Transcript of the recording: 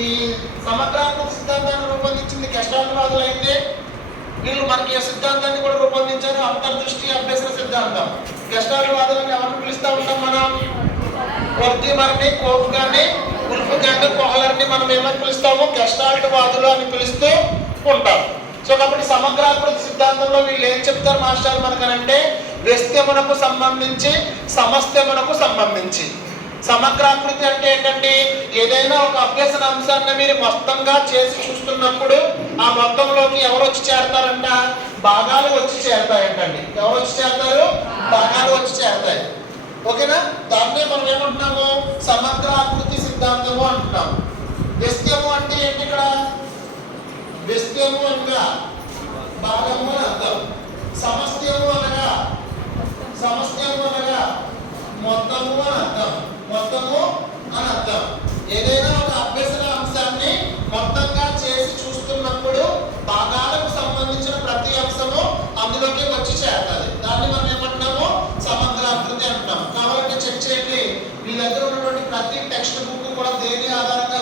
ఈ సమగ్రాత్మక సిద్ధాంతాన్ని రూపొందించింది గెస్టాల్ట్వాదులు అయితే వీళ్ళు మనకి ఈ సిద్ధాంతాన్ని కూడా రూపొందించారు, అంతర్దృష్టి అభ్యసన సిద్ధాంతం. గెస్టాల్ట్వాదులను ఎవరిని పిలుస్తూ ఉంటాం మనం? వర్ధీమర్ని, కోఫ్గాని, ఉల్ఫ్గాని, కోహ్లర్ని మనం ఏమని పిలుస్తాము? గెస్టాల్ట్వాదులు అని పిలుస్తూ ఉంటాం. సో కాబట్టి సమగ్రాకృతి సిద్ధాంతంలో వీళ్ళు ఏం చెప్తారు మాస్టర్ మనకనంటే, వ్యస్త్యమునకు సంబంధించి సమస్యమునకు సంబంధించి. సమగ్రాకృతి అంటే ఏంటంటే, ఏదైనా ఒక అభ్యసన అంశాన్ని మీరు మొత్తంగా చేసి చూస్తున్నప్పుడు ఆ మొత్తంలోకి ఎవరు వచ్చి చేరతారంట? భాగాలు వచ్చి చేరతాయంటండి. ఎవరు వచ్చి చేరతారు? భాగాలు వచ్చి చేరతాయి. ఓకేనా? దాన్నే మనం ఏమంటున్నాము? సమగ్రాకృతి సిద్ధాంతము అంటున్నాము. వ్యస్త్యము అంటే ఏంటి? ఇక్కడ వ్యస్త్యము అనగా భాగము అని అర్థం. సమస్యము అనగా మొత్తము అని అర్థం. మొత్తము అని అర్థం. ఏదైనా ఒక అభ్యసన అంశాన్ని మొత్తంగా చేసి చూస్తున్నప్పుడు భాగాలకు సంబంధించిన ప్రతి అంశము అందులోకి వచ్చి చేరుతుంది. దాన్ని మనం ఏమంటున్నాము? సమగ్రాకృతి అంటాం. కాబట్టి చెక్ చేయండి, మీ దగ్గర ఉన్నటువంటి ప్రతి టెక్స్ట్ బుక్ కూడా దేని ఆధారంగా